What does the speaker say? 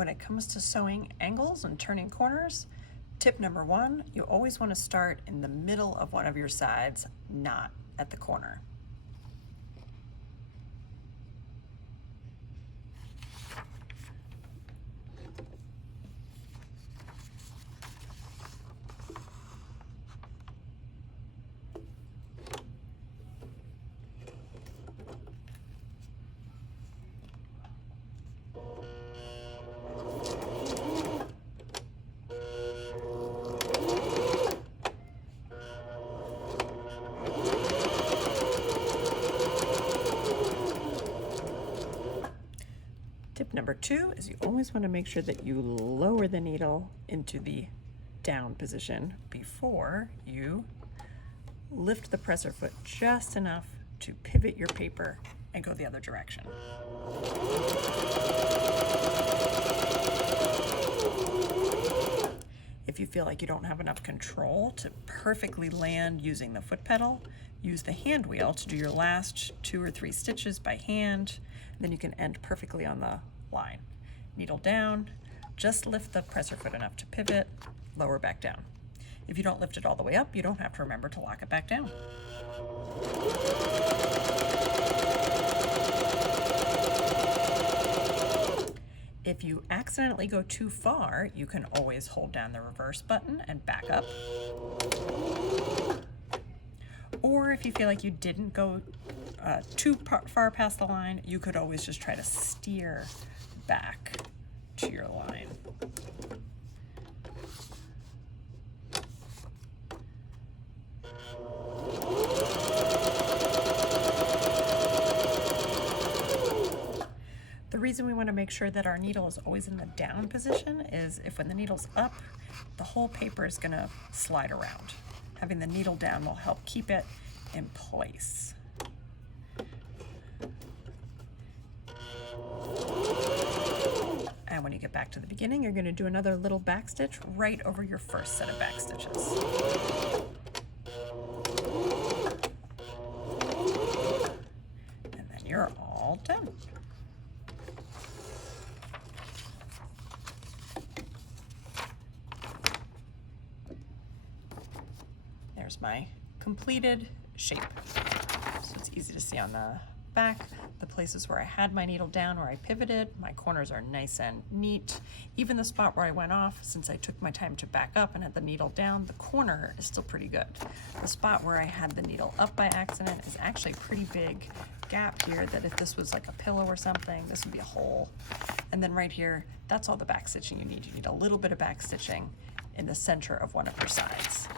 When it comes to sewing angles and turning corners, tip number one, you always want to start in the middle of one of your sides, not at the corner. Tip number two is you always want to make sure that you lower the needle into the down position before you lift the presser foot just enough to pivot your paper and go the other direction. If you feel like you don't have enough control to perfectly land using the foot pedal, use the hand wheel to do your last 2 or 3 stitches by hand. Then you can end perfectly on the line. Needle down, just lift the presser foot enough to pivot, lower back down. If you don't lift it all the way up, you don't have to remember to lock it back down. If you accidentally go too far, you can always hold down the reverse button and back up. Or if you feel like you didn't go too far past the line, you could always just try to steer back to your line. The reason we want to make sure that our needle is always in the down position is if when the needle's up, the whole paper is going to slide around. Having the needle down will help keep it in place. And when you get back to the beginning, you're going to do another little back stitch right over your first set of back stitches. And then you're all done. There's my completed shape. So it's easy to see on the back, the places where I had my needle down, where I pivoted, my corners are nice and neat. Even the spot where I went off, since I took my time to back up and had the needle down, the corner is still pretty good. The spot where I had the needle up by accident is actually a pretty big gap here that if this was like a pillow or something, this would be a hole. And then right here, that's all the back stitching you need. You need a little bit of back stitching in the center of one of your sides.